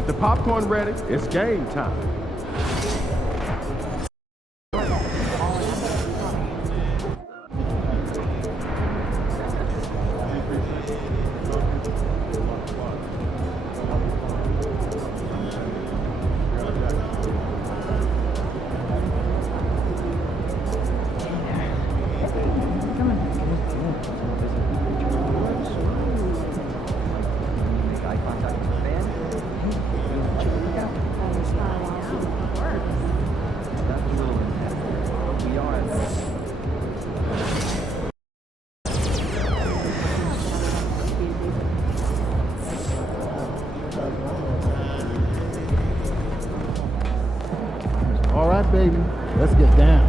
Get the popcorn ready. It's game time. All right, baby, let's get down.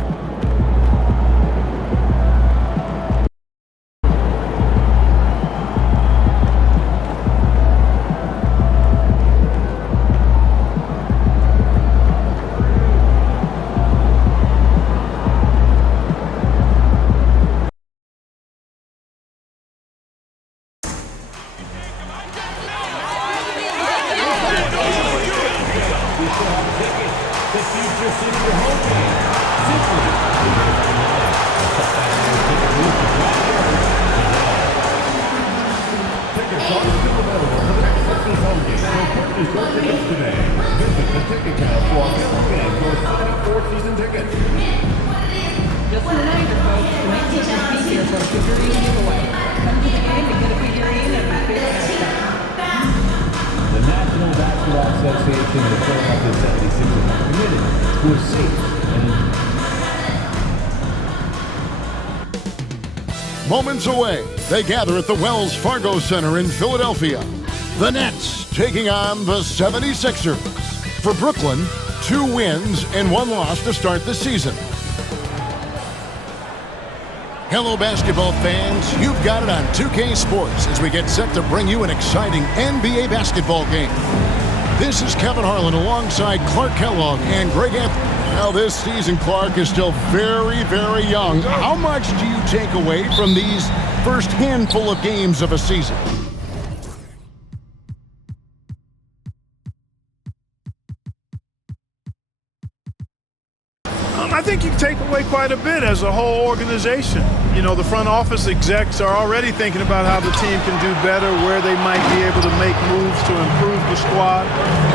Just a reminder, folks, to make sure you be here for a figurine giveaway. Come to the game and get a figurine and we'll figure it out. The National Basketball Association and the Philadelphia 76ers are committed to a safe and Moments away, they gather at the Wells Fargo Center in Philadelphia. The Nets taking on the 76ers. For Brooklyn, 2 wins and 1 loss to start the season. Hello, basketball fans. You've got it on 2K Sports as we get set to bring you an exciting NBA basketball game. This is Kevin Harlan alongside Clark Kellogg and Greg Anthony. Now, this season, Clark is still very, very young. How much do you take away from these first handful of games of a season? I think you take away quite a bit as a whole organization. You know, the front office execs are already thinking about how the team can do better, where they might be able to make moves to improve the squad,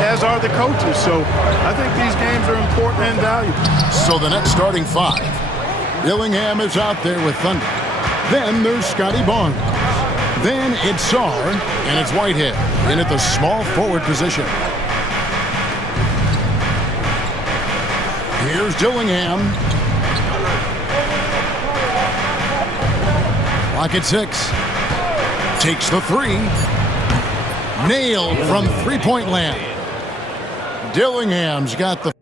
as are the coaches. So I think these games are important and valuable. So the next starting 5. Dillingham is out there with Thunder. Then there's Scotty Barnes. Then it's Sarr, and it's Whitehead in at the small forward position. Here's Dillingham. Clock at 6. Takes the 3. Nailed from three-point land. Dillingham's got the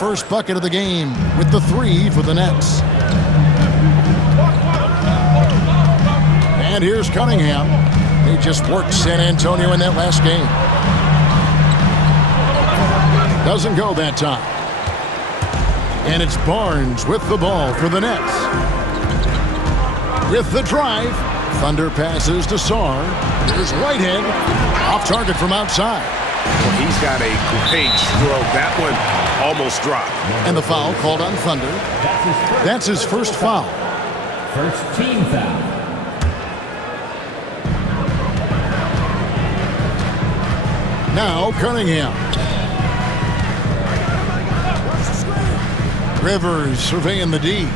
first bucket of the game with the 3 for the Nets. And here's Cunningham. They just worked San Antonio in that last game. Doesn't go that time. And it's Barnes with the ball for the Nets. With the drive, Thunder passes to Sarr. Here's Whitehead. Off target from outside. Well, he's got a great stroke. That one almost dropped. And the foul called on Thunder. That's his first foul. first team foul. Now Cunningham. Rivers surveying the D.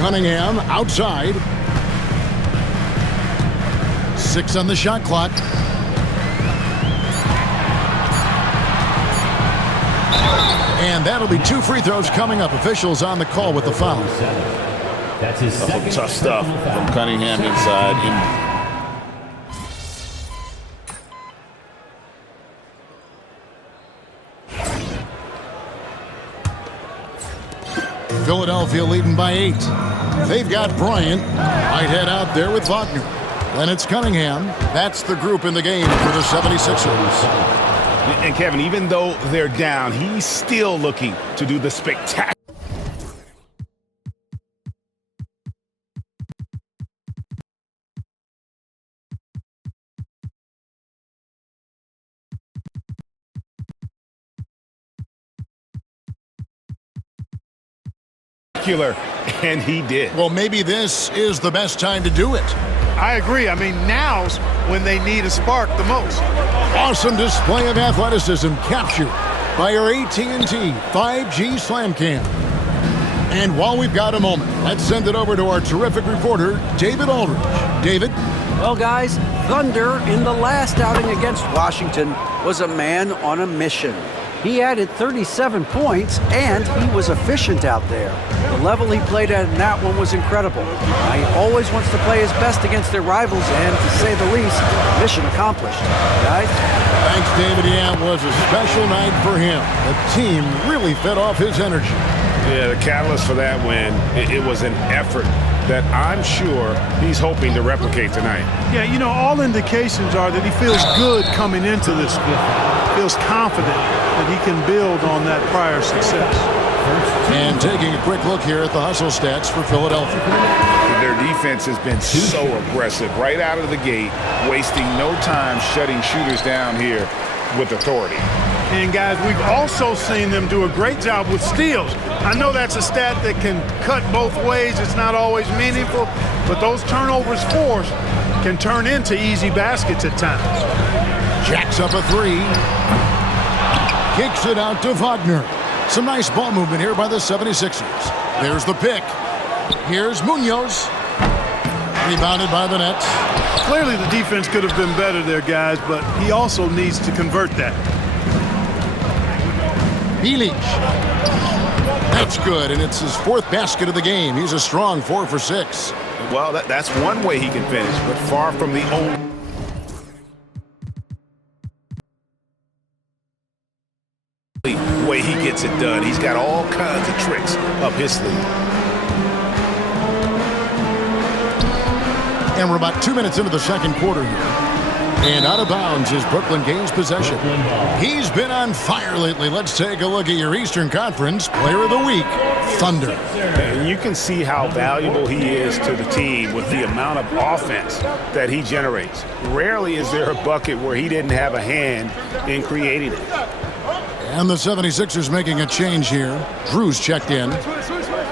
Cunningham outside. 6 on the shot clock. And that'll be 2 free throws coming up. Officials on the call with the foul. That's his second Tough stuff personal foul. from Cunningham inside. Philadelphia leading by 8. They've got Bryant. Whitehead out there with Wagner. Then it's Cunningham. That's the group in the game for the 76ers. And Kevin, even though they're down, he's still looking to do the spectacular. And he did. Well, maybe this is the best time to do it. I agree. I mean, now's when they need a spark the most. Awesome display of athleticism captured by our AT&T 5G Slam Cam. And while we've got a moment, let's send it over to our terrific reporter, David Aldridge. David? Well, guys, Thunder in the last outing against Washington was a man on a mission. He added 37 points, and he was efficient out there. The level he played at in that one was incredible. Now, he always wants to play his best against their rivals, and to say the least, mission accomplished. Guys? Thanks, David. Yeah, it was a special night for him. The team really fed off his energy. Yeah, the catalyst for that win, it was an effort that I'm sure he's hoping to replicate tonight. Yeah, you know, all indications are that he feels good coming into this game. Feels confident that he can build on that prior success. And taking a quick look here at the hustle stats for Philadelphia. Their defense has been so aggressive right out of the gate, wasting no time shutting shooters down here with authority. And guys, we've also seen them do a great job with steals. I know that's a stat that can cut both ways. It's not always meaningful, but those turnovers forced can turn into easy baskets at times. Jacks up a 3. Kicks it out to Wagner. Some nice ball movement here by the 76ers. There's the pick. Here's Munoz. Rebounded by the Nets. Clearly the defense could have been better there, guys, but he also needs to convert that. Bilic. That's good, and it's his 4th basket of the game. He's a strong 4 for 6. Well, that's one way he can finish, but far from the only way he gets it done. He's got all kinds of tricks up his sleeve. And we're about 2 minutes into the second quarter here. And out of bounds is Brooklyn gains possession. He's been on fire lately. Let's take a look at your Eastern Conference Player of the Week, Thunder. And you can see how valuable he is to the team with the amount of offense that he generates. Rarely is there a bucket where he didn't have a hand in creating it. And the 76ers making a change here. Drew's checked in.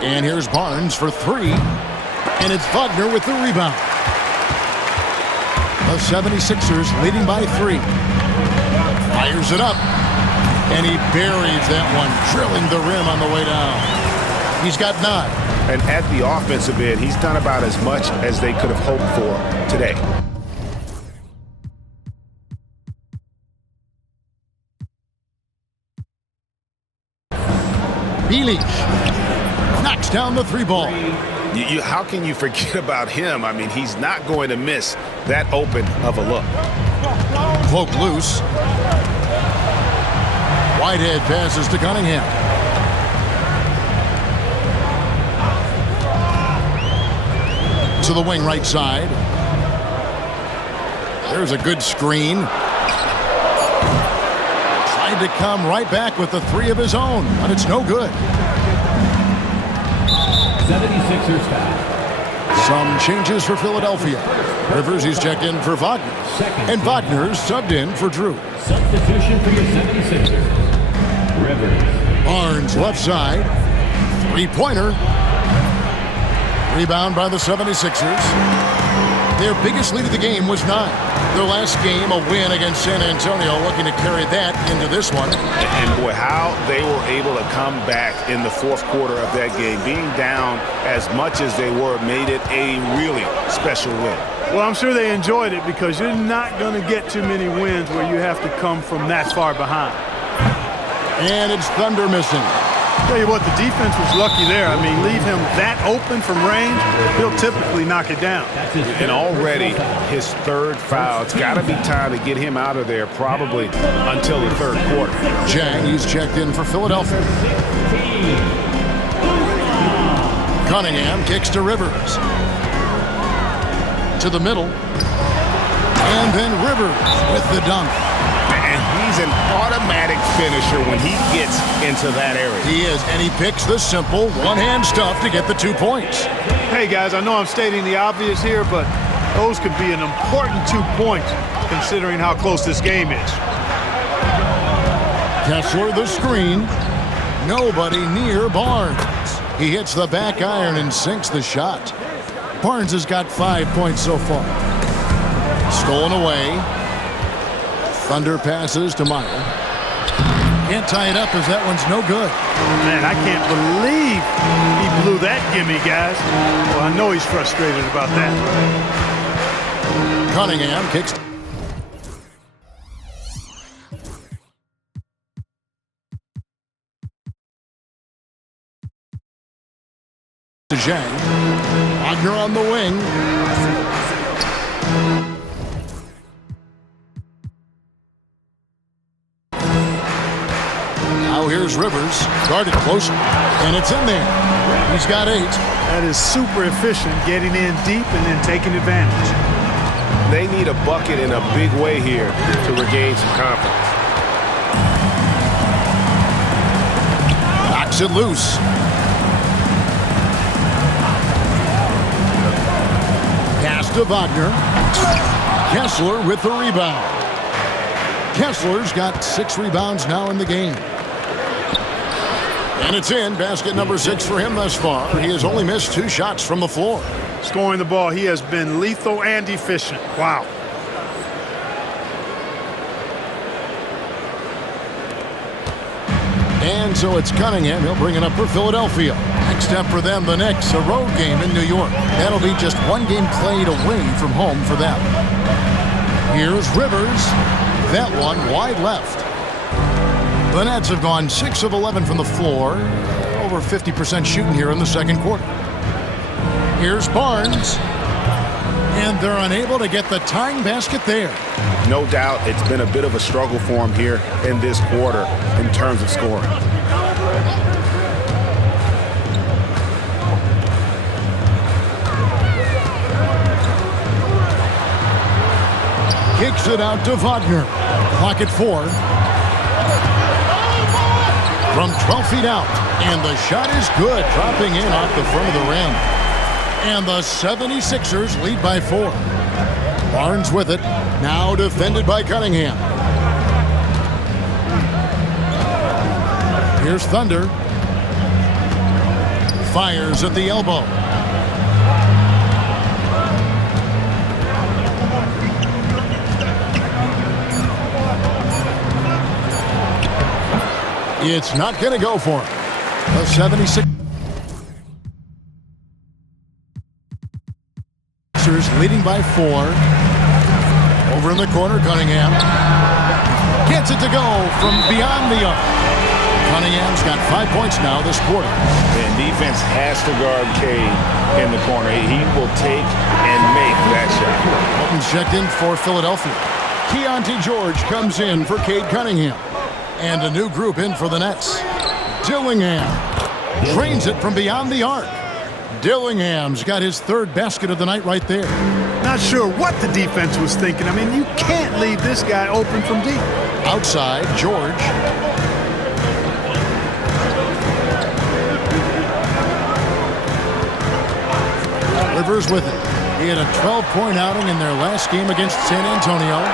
And here's Barnes for 3. And it's Wagner with the rebound. The 76ers leading by 3. Fires it up. And he buries that one, drilling the rim on the way down. He's got 9. And at the offensive end, he's done about as much as they could have hoped for today. Bilic knocks down the 3 ball. How can you forget about him? I mean, he's not going to miss that open of a look. Cloak loose. Whitehead passes to Cunningham. To the wing right side. There's a good screen. Tried to come right back with the 3 of his own, but it's no good. 76ers foul. Some changes for Philadelphia. Rivers, he's checked in for Wagner. And Wagner's subbed in for Drew. Substitution for your 76ers. Rivers. Barnes left side. 3-pointer. Rebound by the 76ers. Their biggest lead of the game was 9. Their last game, a win against San Antonio, looking to carry that into this one. And boy, how they were able to come back in the 4th quarter of that game. Being down as much as they were made it a really special win. Well, I'm sure they enjoyed it because you're not going to get too many wins where you have to come from that far behind. And it's Thunder missing. Tell you what, the defense was lucky there. I mean, leave him that open from range, he'll typically knock it down. And already his third foul. It's got to be time to get him out of there probably until the third quarter. Jang, he's checked in for Philadelphia. Cunningham kicks to Rivers. To the middle. And then Rivers with the dunk. And he's an automatic finisher when he gets into that area. He is, and he picks the simple one-hand stuff to get the 2 points. Hey, guys, I know I'm stating the obvious here, but those could be an important 2 points considering how close this game is. Kessler the screen. Nobody near Barnes. He hits the back iron and sinks the shot. Barnes has got 5 points so far. Stolen away. Thunder passes to Meyer. Can't tie it up as that one's no good. Man, I can't believe he blew that gimme, guys. Well, I know he's frustrated about that. Cunningham kicks. To Zhang. Wagner on the wing. Now here's Rivers, guarded close, and it's in there. He's got 8. That is super efficient, getting in deep and then taking advantage. They need a bucket in a big way here to regain some confidence. Knocks it loose. Pass to Wagner. Kessler with the rebound. Kessler's got 6 rebounds now in the game. And it's in. Basket number 6 for him thus far. He has only missed 2 shots from the floor. Scoring the ball, he has been lethal and efficient. Wow. And so it's Cunningham. He'll bring it up for Philadelphia. Next up for them, the Knicks, a road game in New York. That'll be just 1 game played away from home for them. Here's Rivers. That one wide left. The Nets have gone 6 of 11 from the floor. Over 50% shooting here in the second quarter. Here's Barnes. And they're unable to get the tying basket there. No doubt it's been a bit of a struggle for him here in this quarter in terms of scoring. Kicks it out to Wagner. Clock at 4. From 12 feet out. And the shot is good. Dropping in off the front of the rim. And the 76ers lead by 4. Barnes with it. Now defended by Cunningham. Here's Thunder. Fires at the elbow. It's not going to go for him. The 76ers leading by 4. Over in the corner, Cunningham. Gets it to go from beyond the arc. Cunningham's got 5 points now this quarter. And defense has to guard Cade in the corner. He will take and make that shot. Walton's checked in for Philadelphia. Keontae George comes in for Cade Cunningham. And a new group in for the Nets. Dillingham drains it from beyond the arc. Dillingham's got his 3rd basket of the night right there. Not sure what the defense was thinking. I mean, you can't leave this guy open from deep. Outside, George. Rivers with it. He had a 12-point outing in their last game against San Antonio.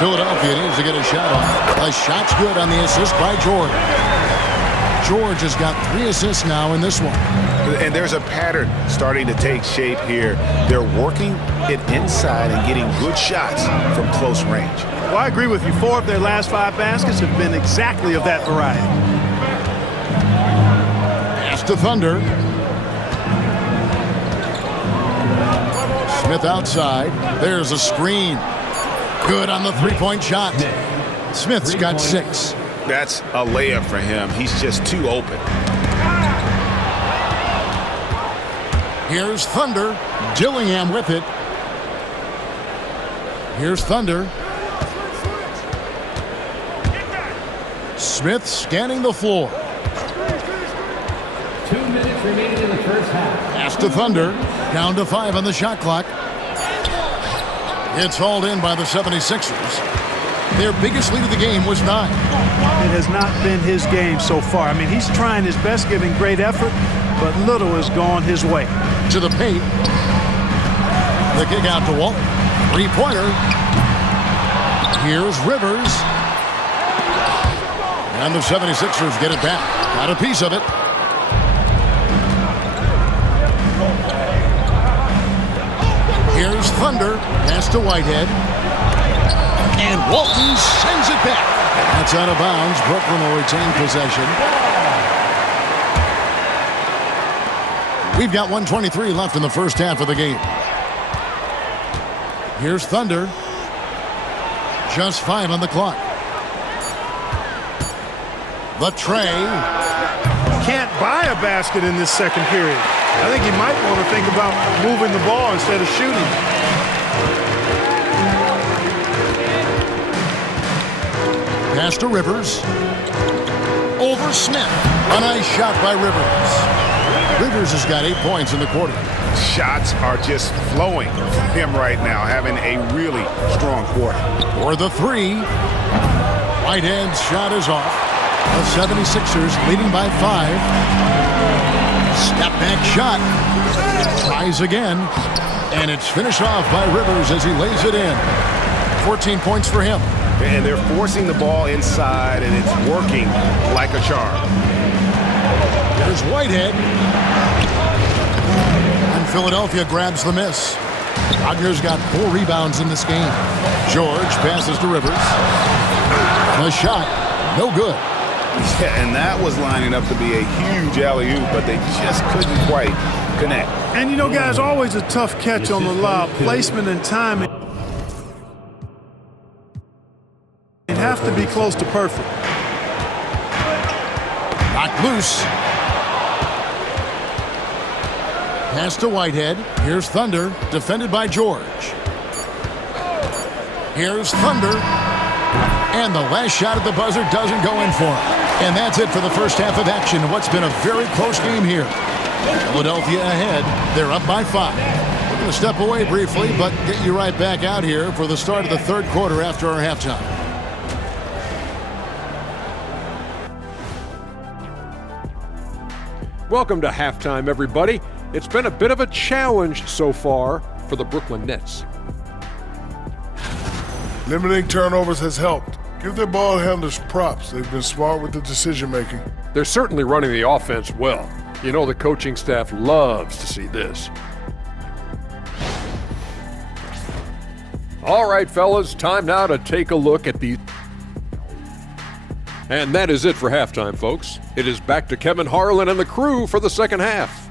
Philadelphia needs to get a shot off. The shot's good on the assist by George. George has got 3 assists now in this one. And there's a pattern starting to take shape here. They're working it inside and getting good shots from close range. Well, I agree with you. 4 of their last 5 baskets have been exactly of that variety. Pass to Thunder. Smith outside. There's a screen. Good on the 3-point shot. Smith's got 6. That's a layup for him. He's just too open. Here's Thunder. Dillingham with it. Here's Thunder. Smith scanning the floor. 2 minutes remaining in the first half. Pass to Thunder. Down to 5 on the shot clock. It's hauled in by the 76ers. Their biggest lead of the game was 9. It has not been his game so far. I mean, he's trying his best, giving great effort, but little has gone his way. To the paint. The kick out to Walton. Three-pointer. Here's Rivers. And the 76ers get it back. Got a piece of it. Here's Thunder. Pass to Whitehead. And Walton sends it back. That's out of bounds. Brooklyn will retain possession. We've got 1:23 left in the first half of the game. Here's Thunder. Just 5 on the clock. The tray. Can't buy a basket in this second period. I think he might want to think about moving the ball instead of shooting. Pass to Rivers. Over Smith. A nice shot by Rivers. Rivers has got 8 points in the quarter. Shots are just flowing from him right now, having a really strong quarter. For the 3. Whitehead's shot is off. The 76ers leading by 5. Step back shot. Tries again. And it's finished off by Rivers as he lays it in. 14 points for him. And they're forcing the ball inside, and it's working like a charm. There's Whitehead. And Philadelphia grabs the miss. Wagner's got 4 rebounds in this game. George passes to Rivers. The shot, no good. Yeah, and that was lining up to be a huge alley-oop, but they just couldn't quite connect. And you know, guys, always a tough catch on the lob. Placement and timing have to be close to perfect. Knocked loose. Pass to Whitehead. Here's Thunder, defended by George. Here's Thunder. And the last shot at the buzzer doesn't go in for him. And that's it for the first half of action. What's been a very close game here. Philadelphia ahead. They're up by 5. We're going to step away briefly, but get you right back out here for the start of the third quarter after our halftime. Welcome to halftime, everybody. It's been a bit of a challenge so far for the Brooklyn Nets. Limiting turnovers has helped. Give their ball handlers props. They've been smart with the decision-making. They're certainly running the offense well. You know the coaching staff loves to see this. All right, fellas, time now to take a look at the... And that is it for halftime, folks. It is back to Kevin Harlan and the crew for the second half.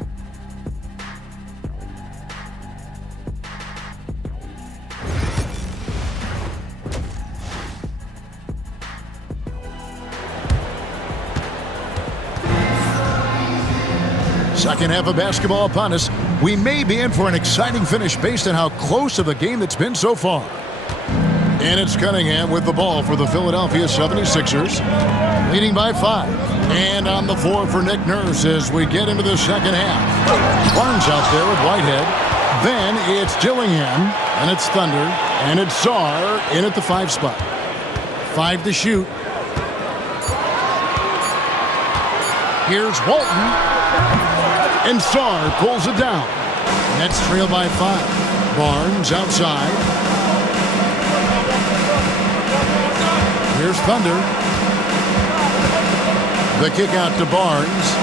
Second half of basketball upon us. We may be in for an exciting finish based on how close of the game that's been so far. And it's Cunningham with the ball for the Philadelphia 76ers, leading by 5. And on the floor for Nick Nurse as we get into the second half. Barnes out there with Whitehead. Then it's Dillingham, and it's Thunder, and it's Czar in at the 5 spot. 5 to shoot. Here's Walton. And Czar pulls it down. Nets trail by 5. Barnes outside. Here's Thunder. The kick out to Barnes.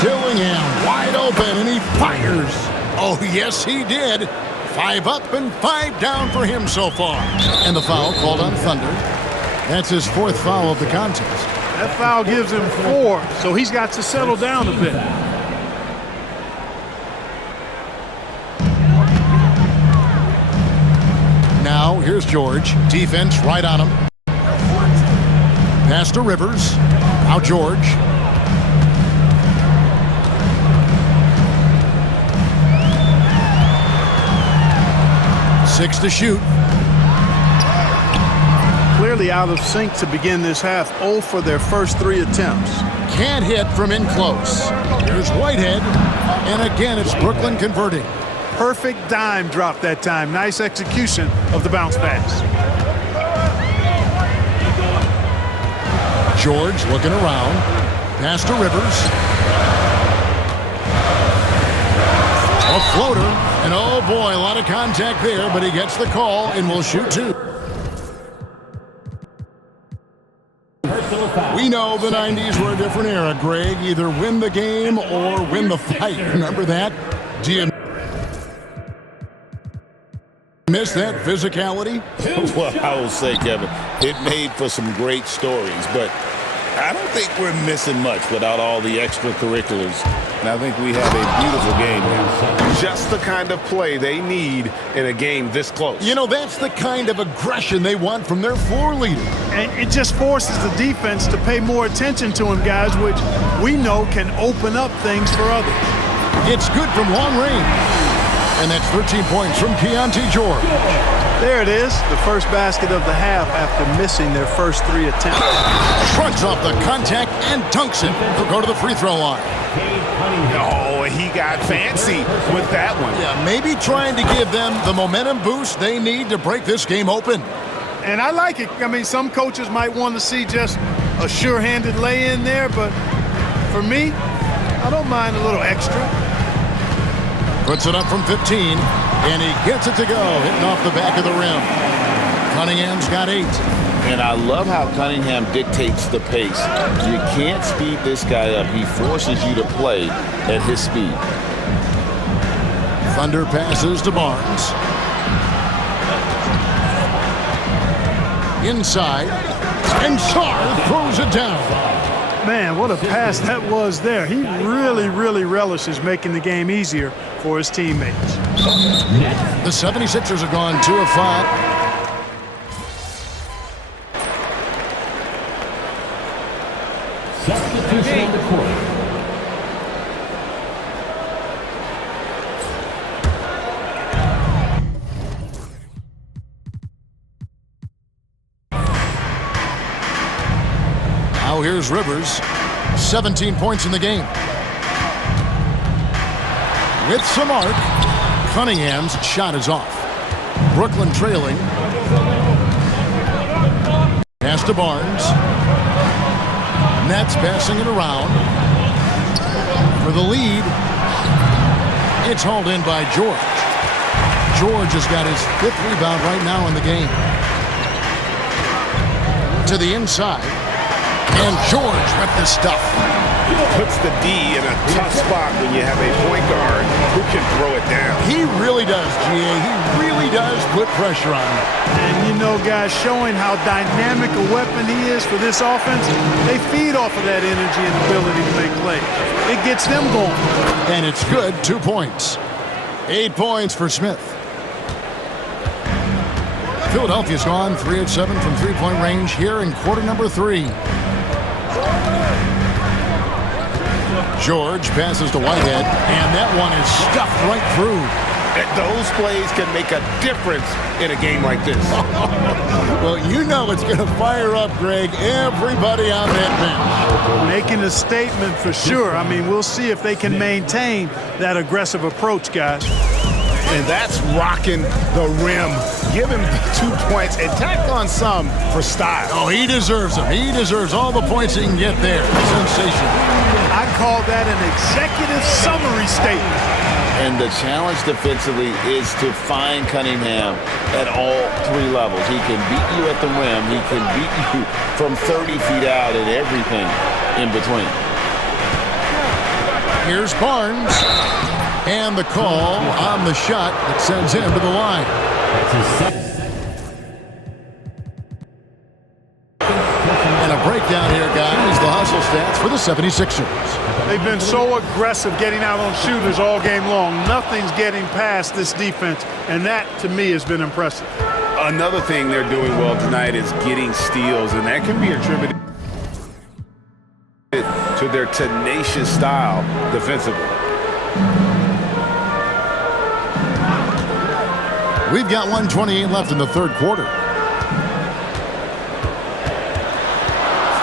Dillingham wide open, and he fires. Oh, yes, he did. 5 up and 5 down for him so far. And the foul called on Thunder. That's his 4th foul of the contest. That foul gives him 4, so he's got to settle down a bit. Now, here's George. Defense right on him. Pass to Rivers. Now George. Six to shoot. Clearly out of sync to begin this half. 0 for their first 3 attempts. Can't hit from in close. Here's Whitehead. And again, it's Brooklyn converting. Perfect dime drop that time. Nice execution of the bounce pass. George looking around. Pass to Rivers. A floater. And oh boy, a lot of contact there, but he gets the call and will shoot 2. We know the 90s were a different era, Greg. Either win the game or win the fight. Remember that? Do you miss that physicality? Well, I will say, Kevin, it made for some great stories, but I don't think we're missing much without all the extracurriculars. And I think we have a beautiful game now. Just the kind of play they need in a game this close. You know, that's the kind of aggression they want from their floor leader. And it just forces the defense to pay more attention to him, guys, which we know can open up things for others. It's good from long range. And that's 13 points from Keontae George. There it is, the first basket of the half after missing their first 3 attempts. Shrugs off the contact and dunks it. He'll go to the free throw line. Oh, he got fancy with that one. Yeah, maybe trying to give them the momentum boost they need to break this game open. And I like it. I mean, some coaches might want to see just a sure-handed lay-in there, but for me, I don't mind a little extra. Puts it up from 15, and he gets it to go, hitting off the back of the rim. Cunningham's got 8. And I love how Cunningham dictates the pace. You can't speed this guy up. He forces you to play at his speed. Thunder passes to Barnes. Inside, and Sarr throws it down. Man, what a pass that was there. He really, really relishes making the game easier for his teammates. The 76ers have gone 2 of 5. Substitution on the court. Now here's Rivers. 17 points in the game. With some arc, Cunningham's shot is off. Brooklyn trailing. Pass to Barnes. Nets passing it around. For the lead, it's hauled in by George. George has got his 5th rebound right now in the game. To the inside. And George with the stuff. Puts the D in a tough spot when you have a point guard who can throw it down. He really does, GA. He really does put pressure on him. And you know, guys, showing how dynamic a weapon he is for this offense, they feed off of that energy and ability to make plays. It gets them going. And it's good, 2 points. 8 points for Smith. Philadelphia's gone 3 of 7 from three-point range here in quarter number 3. George passes to Whitehead, and that one is stuffed right through. Those plays can make a difference in a game like this. Well, you know it's going to fire up, Greg, everybody on that bench. Making a statement for sure. I mean, we'll see if they can maintain that aggressive approach, guys. And that's rocking the rim. Give him 2 points and tack on some for style. Oh, he deserves them. He deserves all the points he can get there. Sensational. I call that an executive summary statement. And the challenge defensively is to find Cunningham at all 3 levels. He can beat you at the rim. He can beat you from 30 feet out and everything in between. Here's Barnes. And the call on the shot that sends him to the line. And a breakdown here, guys. The hustle stats for the 76ers. They've been so aggressive getting out on shooters all game long. Nothing's getting past this defense, and that, to me, has been impressive. Another thing they're doing well tonight is getting steals, and that can be attributed. to their tenacious style defensively. We've got 1:28 left in the third quarter.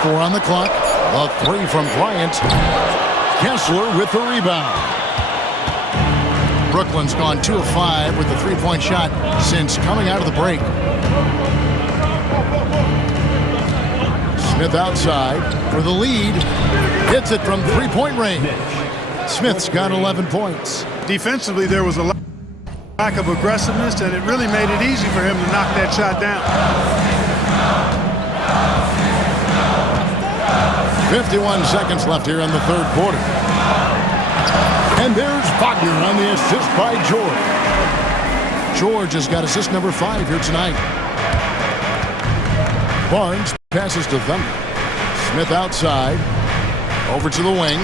4 on the clock. A 3 from Bryant. Kessler with the rebound. Brooklyn's gone 2 of 5 with the three-point shot since coming out of the break. Smith outside for the lead. Hits it from three-point range. Smith's got 11 points. Defensively, there was a lack of aggressiveness, and it really made it easy for him to knock that shot down. 51 seconds left here in the third quarter. And there's Wagner on the assist by George. George has got assist number 5 here tonight. Barnes passes to Thunder. Smith outside. Over to the wing.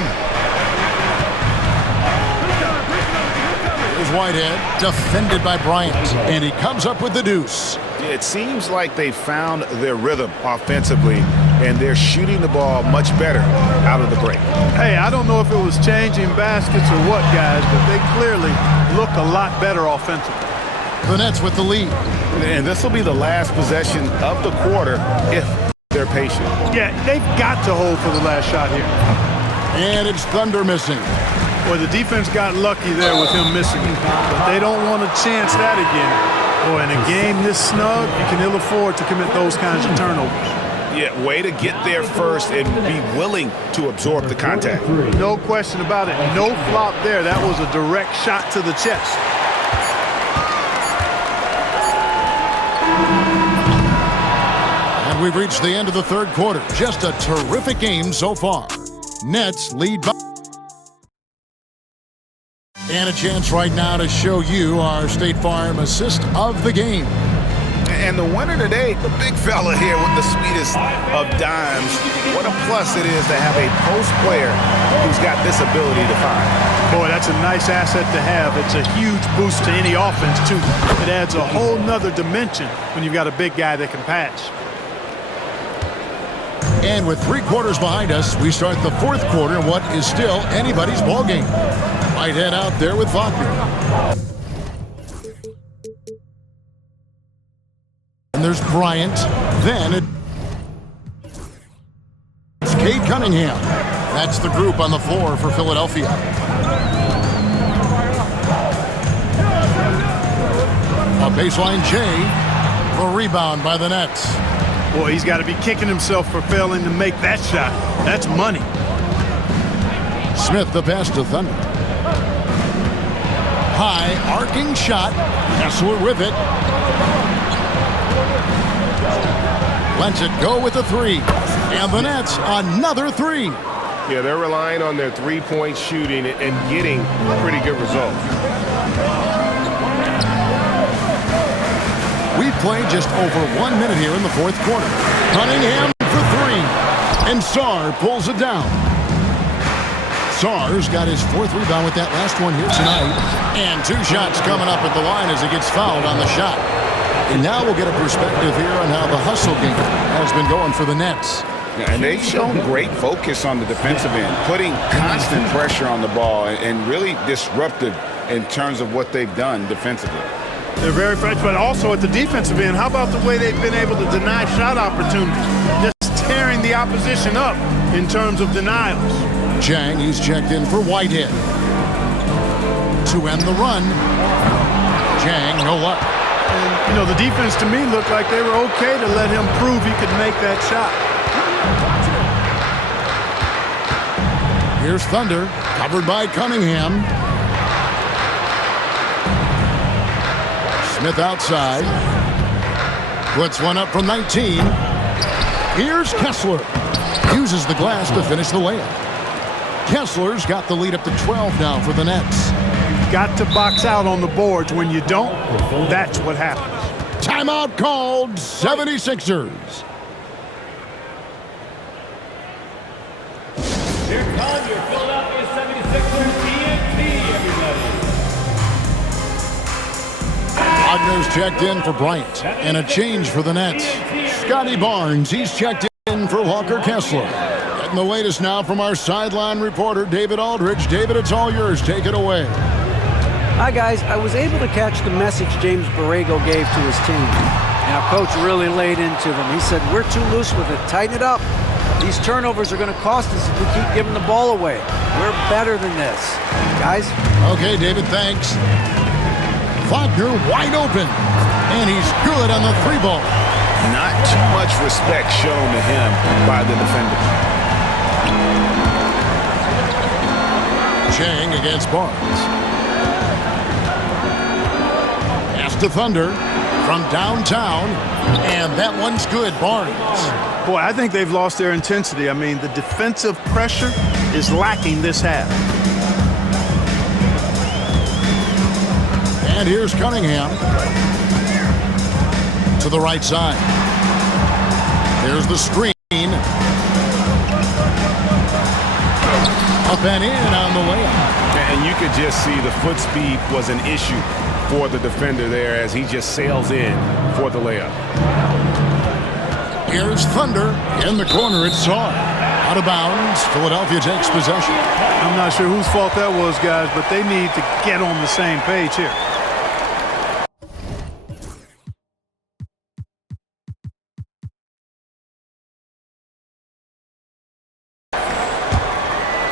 Here's Whitehead, defended by Bryant. And he comes up with the deuce. It seems like they found their rhythm offensively, and they're shooting the ball much better out of the break. Hey, I don't know if it was changing baskets or what, guys, but they clearly look a lot better offensively. The Nets with the lead. And this will be the last possession of the quarter if they're patient. Yeah, they've got to hold for the last shot here. And it's Thunder missing. Well, the defense got lucky there with him missing, but they don't want to chance that again. Boy, in a game this snug, you can ill afford to commit those kinds of turnovers. Yeah, way to get there first and be willing to absorb the contact. No question about it. No flop there. That was a direct shot to the chest. And we've reached the end of the third quarter. Just a terrific game so far. Nets lead by. And a chance right now to show you our State Farm assist of the game. And the winner today, the big fella here with the sweetest of dimes. What a plus it is to have a post player who's got this ability to find. Boy, that's a nice asset to have. It's a huge boost to any offense, too. It adds a whole nother dimension when you've got a big guy that can pass. And with 3 quarters behind us, we start the fourth quarter in what is still anybody's ball game. Whitehead out there with Wagner. And there's Bryant. Then it's Cade Cunningham. That's the group on the floor for Philadelphia. A baseline J. The rebound by the Nets. Boy, he's got to be kicking himself for failing to make that shot. That's money. Smith the pass to Thunder. High arcing shot. Kessler with it. Lets it go with a 3. And the Nets another 3. Yeah, they're relying on their three-point shooting and getting pretty good results. We've played just over 1 minute here in the fourth quarter. Cunningham for 3. And Sarr pulls it down. Sarr's got his 4th rebound with that last one here tonight. And 2 shots coming up at the line as he gets fouled on the shot. And now we'll get a perspective here on how the hustle game has been going for the Nets. Yeah, and they've shown great focus on the defensive end, putting constant pressure on the ball and really disruptive in terms of what they've done defensively. They're very fresh, but also at the defensive end, how about the way they've been able to deny shot opportunities? Just tearing the opposition up in terms of denials. Chang, he's checked in for Whitehead. To end the run. Chang, no luck. And, you know, the defense to me looked like they were okay to let him prove he could make that shot. Here's Thunder, covered by Cunningham. Smith outside. Puts one up from 19. Here's Kessler. Uses the glass to finish the layup. Kessler's got the lead up to 12 now for the Nets. You've got to box out on the boards. When you don't, that's what happens. Timeout called, 76ers. Here come your Philadelphia 76ers TNT, everybody. Wagner's checked in for Bryant. And a change for the Nets. Scotty Barnes, he's checked in for Walker Kessler. And Getting the latest now from our sideline reporter, David Aldridge. David, it's all yours. Take it away. Hi, guys. I was able to catch the message James Borrego gave to his team. Now, Coach really laid into them. He said, we're too loose with it. Tighten it up. These turnovers are going to cost us if we keep giving the ball away. We're better than this. Guys? Okay, David, thanks. Wagner wide open. And he's good on the three ball. Not too much respect shown to him by the defender. Chang against Barnes. Pass to Thunder from downtown. And that one's good, Barnes. Boy, I think they've lost their intensity. I mean, the defensive pressure is lacking this half. And here's Cunningham to the right side. There's the screen. Up and in on the layup. And you could just see the foot speed was an issue for the defender there as he just sails in for the layup. Here's Thunder in the corner. It's Sarr. Out of bounds. Philadelphia takes possession. I'm not sure whose fault that was, guys, but they need to get on the same page here.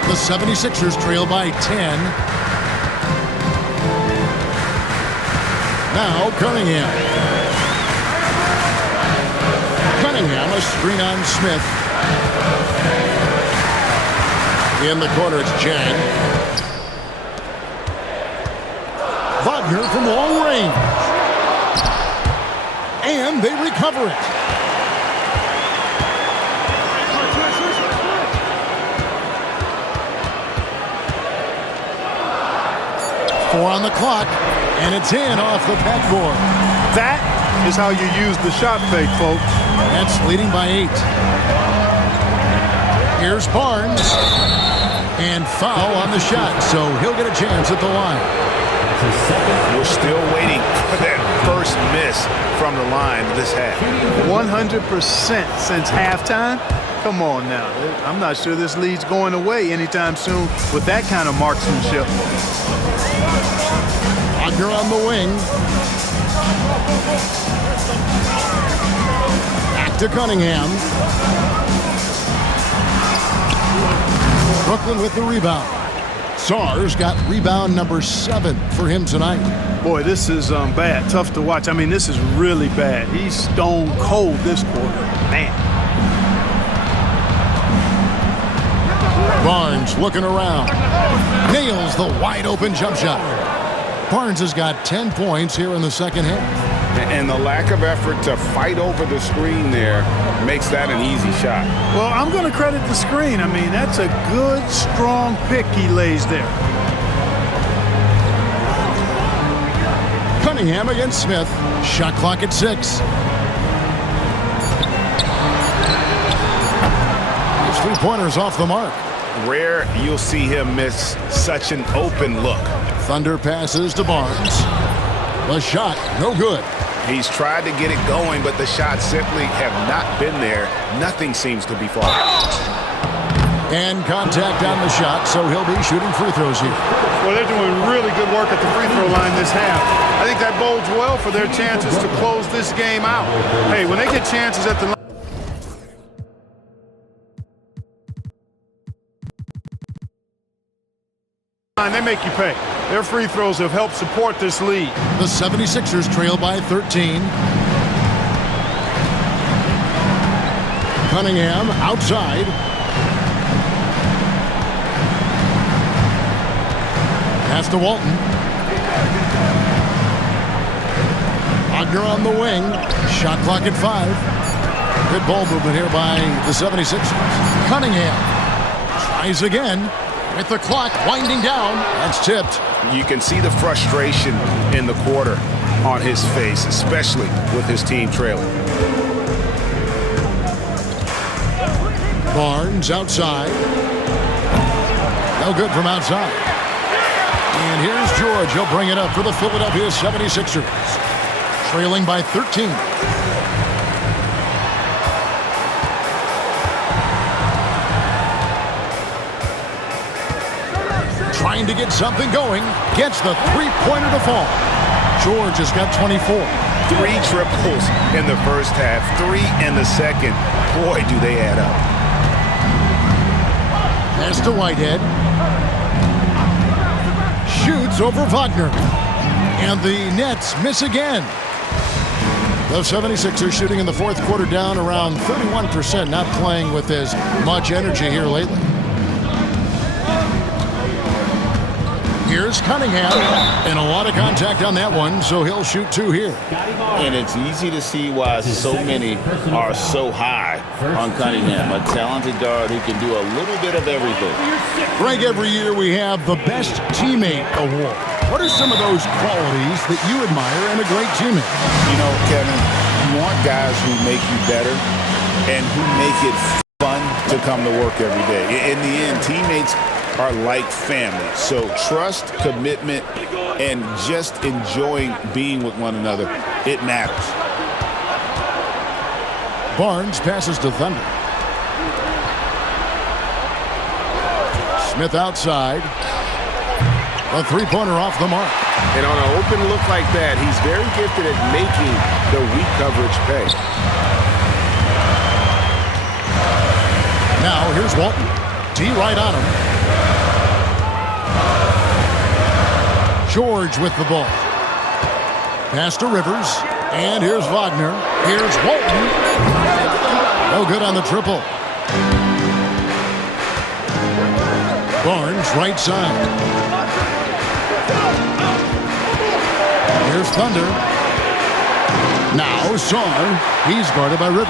The 76ers trail by 10. Now Cunningham. Cunningham, a screen on Smith. In the corner, it's Chang. Wagner from long range. And they recover it. Four on the clock, and it's in off the backboard. That is how you use the shot fake, folks. That's leading by 8. Here's Barnes. And foul on the shot, so he'll get a chance at the line. We're still waiting for that first miss from the line this half. 100% since halftime? Come on now. I'm not sure this lead's going away anytime soon with that kind of marksmanship. Wagner on the wing. Back to Cunningham. Brooklyn with the rebound. Sarr's got rebound number 7 for him tonight. Boy, this is bad. Tough to watch. I mean, this is really bad. He's stone cold this quarter. Man. Barnes looking around. Nails the wide open jump shot. Barnes has got 10 points here in the second half. And the lack of effort to fight over the screen there makes that an easy shot. Well, I'm going to credit the screen. I mean, that's a good, strong pick he lays there. Cunningham against Smith. Shot clock at 6. His three-pointers off the mark. Rare you'll see him miss such an open look. Thunder passes to Barnes. The shot, no good. He's tried to get it going, but the shots simply have not been there. Nothing seems to be falling. And contact on the shot, so he'll be shooting free throws here. Well, they're doing really good work at the free throw line this half. I think that bodes well for their chances to close this game out. Hey, when they get chances at the line, they make you pay. Their free throws have helped support this lead. The 76ers trail by 13. Cunningham outside. Pass to Walton. Wagner on the wing. Shot clock at 5. Good ball movement here by the 76ers. Cunningham tries again. With the clock winding down, that's tipped. You can see the frustration in the quarter on his face, especially with his team trailing. Barnes outside. No good from outside. And here's George. He'll bring it up for the Philadelphia 76ers. Trailing by 13. to get something going. Gets the three-pointer to fall. George has got 24. 3 triples in the first half, 3 in the second. Boy, do they add up. Pass to Whitehead. Shoots over Wagner. And the Nets miss again. The 76ers shooting in the fourth quarter down around 31%, not playing with as much energy here lately. Here's Cunningham, and a lot of contact on that one, so he'll shoot 2 here. And it's easy to see why so many are so high on Cunningham, a talented guard who can do a little bit of everything. Greg, every year we have the Best Teammate Award. What are some of those qualities that you admire in a great teammate? You know, Kevin, you want guys who make you better and who make it fun to come to work every day. In the end, teammates are like family. So trust, commitment, and just enjoying being with one another, it matters. Barnes passes to Thunder. Smith outside. A three-pointer off the mark. And on an open look like that, he's very gifted at making the weak coverage pay. Now here's Walton. D right on him. George with the ball. Pass to Rivers. And here's Wagner. Here's Walton. No good on the triple. Barnes right side. Here's Thunder. Now Saar. He's guarded by Rivers.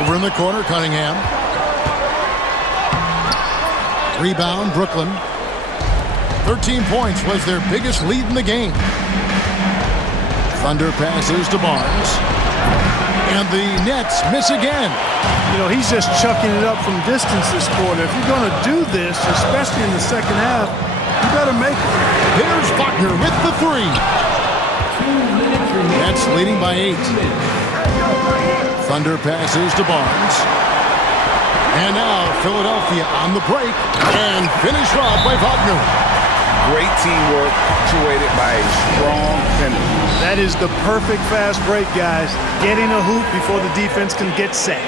Over in the corner, Cunningham. Rebound, Brooklyn. 13 points was their biggest lead in the game. Thunder passes to Barnes. And the Nets miss again. You know, he's just chucking it up from distance this quarter. If you're going to do this, especially in the second half, you better make it. Here's Wagner with the 3. Nets leading by 8. Thunder passes to Barnes. And now Philadelphia on the break and finished off by Wagner. Great teamwork punctuated by a strong finish. That is the perfect fast break, guys. Getting a hoop before the defense can get set.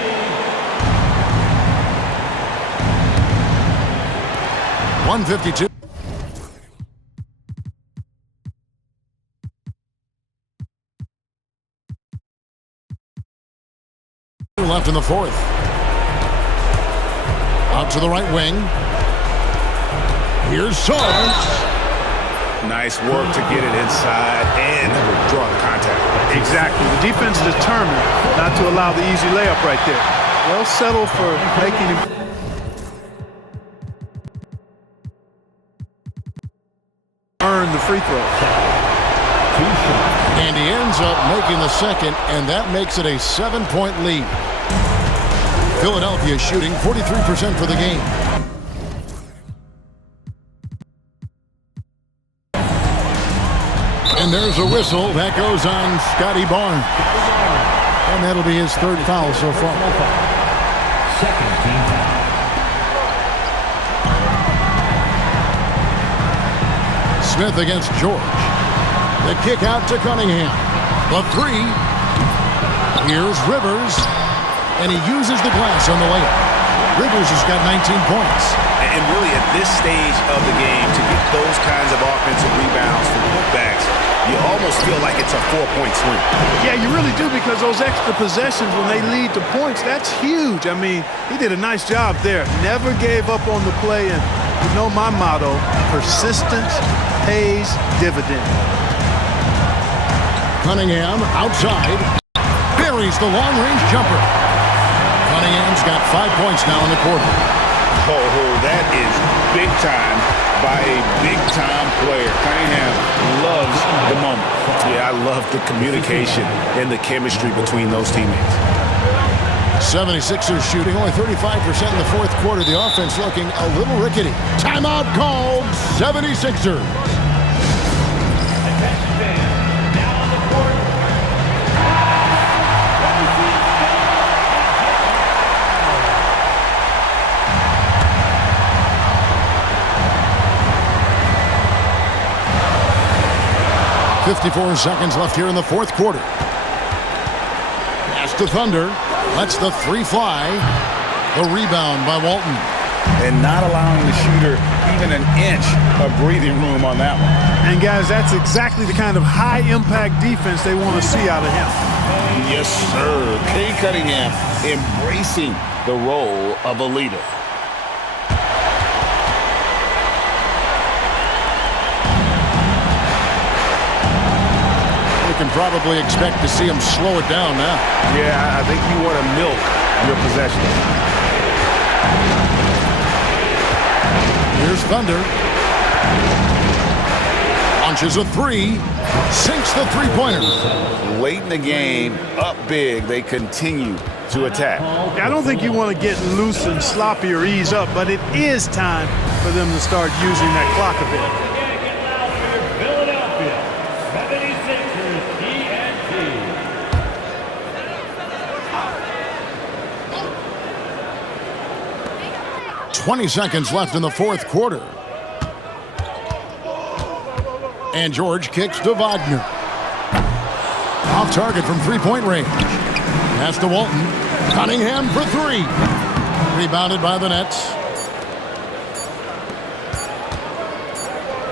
.152. Left in the fourth. Out to the right wing. Here's Saar. Nice work to get it inside and draw the contact. Exactly. The defense is determined not to allow the easy layup right there. They'll settle for making it. Earn the free throw. And he ends up making the second, and that makes it a 7-point lead. Philadelphia shooting 43% for the game. And there's a whistle. That goes on Scotty Barnes. And that'll be his 3rd foul so far. Second team foul. Smith against George. The kick out to Cunningham. The 3. Here's Rivers. And he uses the glass on the layup. Rivers has got 19 points. And really at this stage of the game, to get those kinds of offensive rebounds from putbacks, you almost feel like it's a 4-point swing. Yeah, you really do, because those extra possessions, when they lead to points, that's huge. I mean, he did a nice job there. Never gave up on the play. And you know my motto, persistence pays dividends. Cunningham outside. Buries the long-range jumper. Cunningham's got 5 points now in the quarter. Oh, that is big time by a big-time player. Cunningham loves the moment. Yeah, I love the communication and the chemistry between those teammates. 76ers shooting only 35% in the fourth quarter. The offense looking a little rickety. Timeout called. 76ers. 54 seconds left here in the fourth quarter. Pass to Thunder. Lets the three fly. The rebound by Walton. And not allowing the shooter even an inch of breathing room on that one. And guys, that's exactly the kind of high-impact defense they want to see out of him. Yes, sir. Cade Cunningham embracing the role of a leader. We can probably expect to see him slow it down now. Yeah, I think you want to milk your possession. Here's Thunder. Launches a three. Sinks the three-pointer. Late in the game, up big, they continue to attack. I don't think you want to get loose and sloppy or ease up, but it is time for them to start using that clock a bit. Philadelphia 76ers TNT. 20 seconds left in the fourth quarter. And George kicks to Wagner. Off target from three-point range. Pass to Walton. Cunningham for three. Rebounded by the Nets.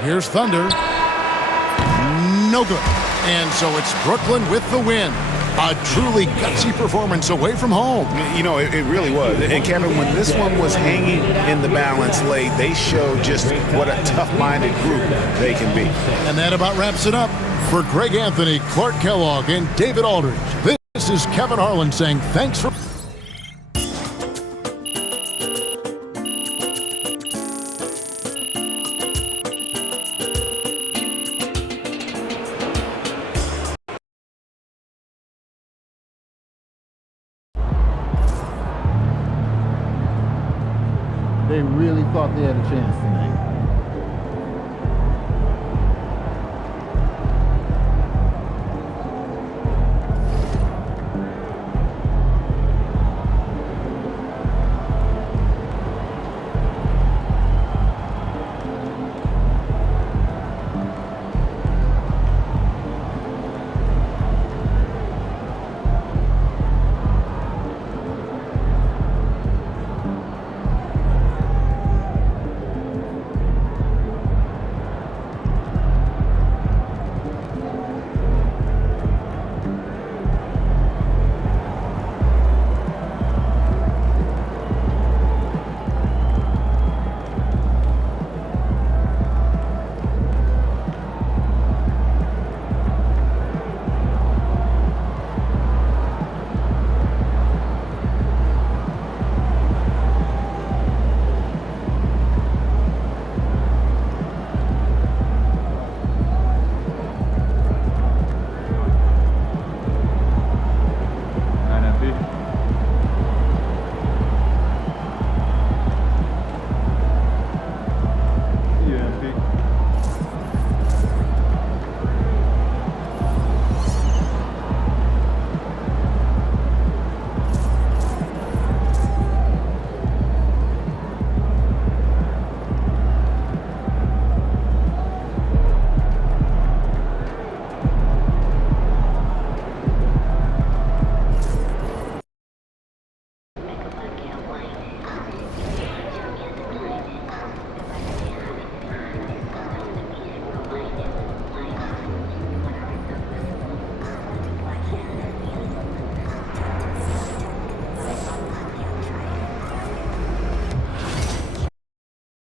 Here's Thunder. No good. And so it's Brooklyn with the win. A truly gutsy performance away from home. You know, it really was. And Kevin, when this one was hanging in the balance late, they showed just what a tough-minded group they can be. And that about wraps it up. For Greg Anthony, Clark Kellogg, and David Aldridge, this is Kevin Harlan saying thanks for... They really thought they had a chance tonight.